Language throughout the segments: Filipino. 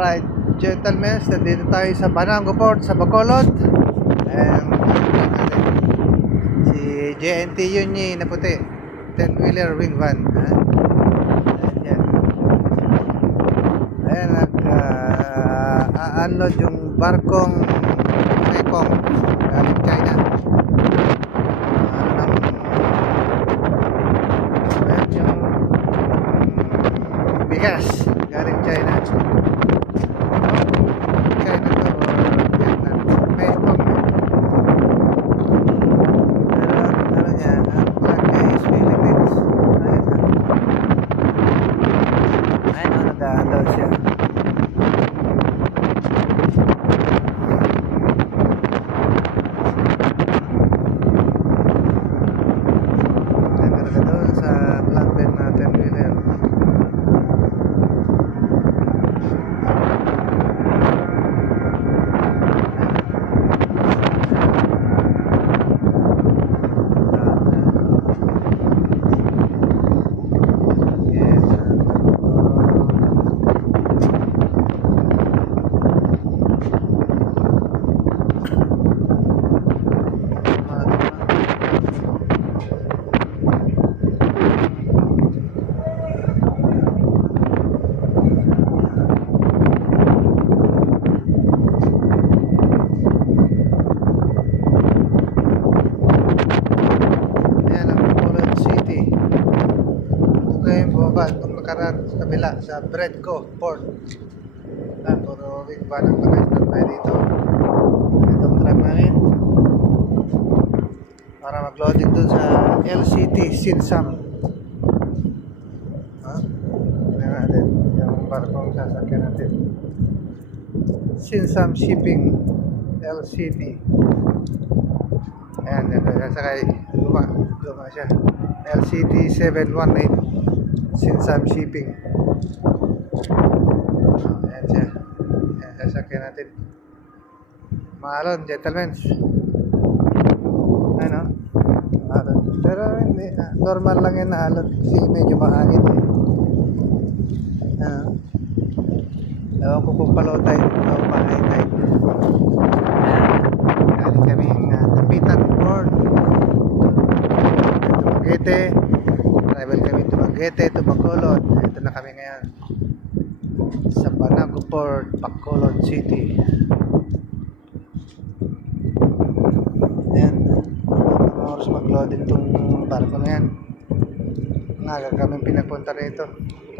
Alright, gentlemen, nandito tayo sa Banango Port sa Bacolod. And si JNT Yunyi na puti, 10-wheeler wing van. Ayan, ayan, nag-unload yung barkong Mekong galing China. Ayan yung bigas galing China. Itong nakaraan sa kabila sa Bredco Port. Puro wing van ang naka-standby dito. Itong truck namin para mag-loading dun sa LCT Sinsam. Tignan natin yung barkong sasakyan natin. Sinsam Shipping LCT. Ayan, ito sasakay. Luma siya. LCT 718 Sinsam Shipping. Ayan siya. Ayan, sasakyan natin. Maalon, gentlemen. Ano? Maalon. Pero hindi, normal lang yung naalon kasi medyo mahangin. Ewan ko kung palotay o mahangin. Galing kaming Tapitan Port. Dumaguete. Travel kami Dumaguete to Bacolod. Ito na kami ngayon sa Banango Port, Bacolod City. Ayan, oras mag-loading itong barko na yan. Naga kami pinagpunta rito.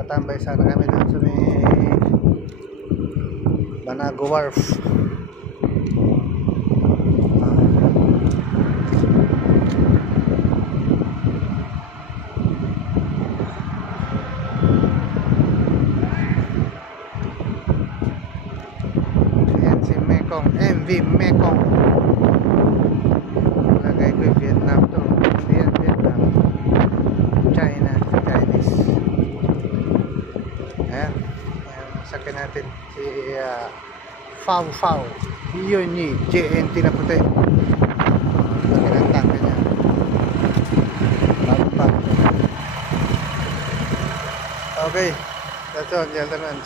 Katambay sana kami doon sa may Banango Wharf. MV Mekong. Lagay ko yung Vietnam to. Vietnam. China. Chinese. Ayan. Ayan. Sakin natin si Fau Yunyi JNT na puti. Sakin ang tangke niya. Okay. That's all, gentlemen.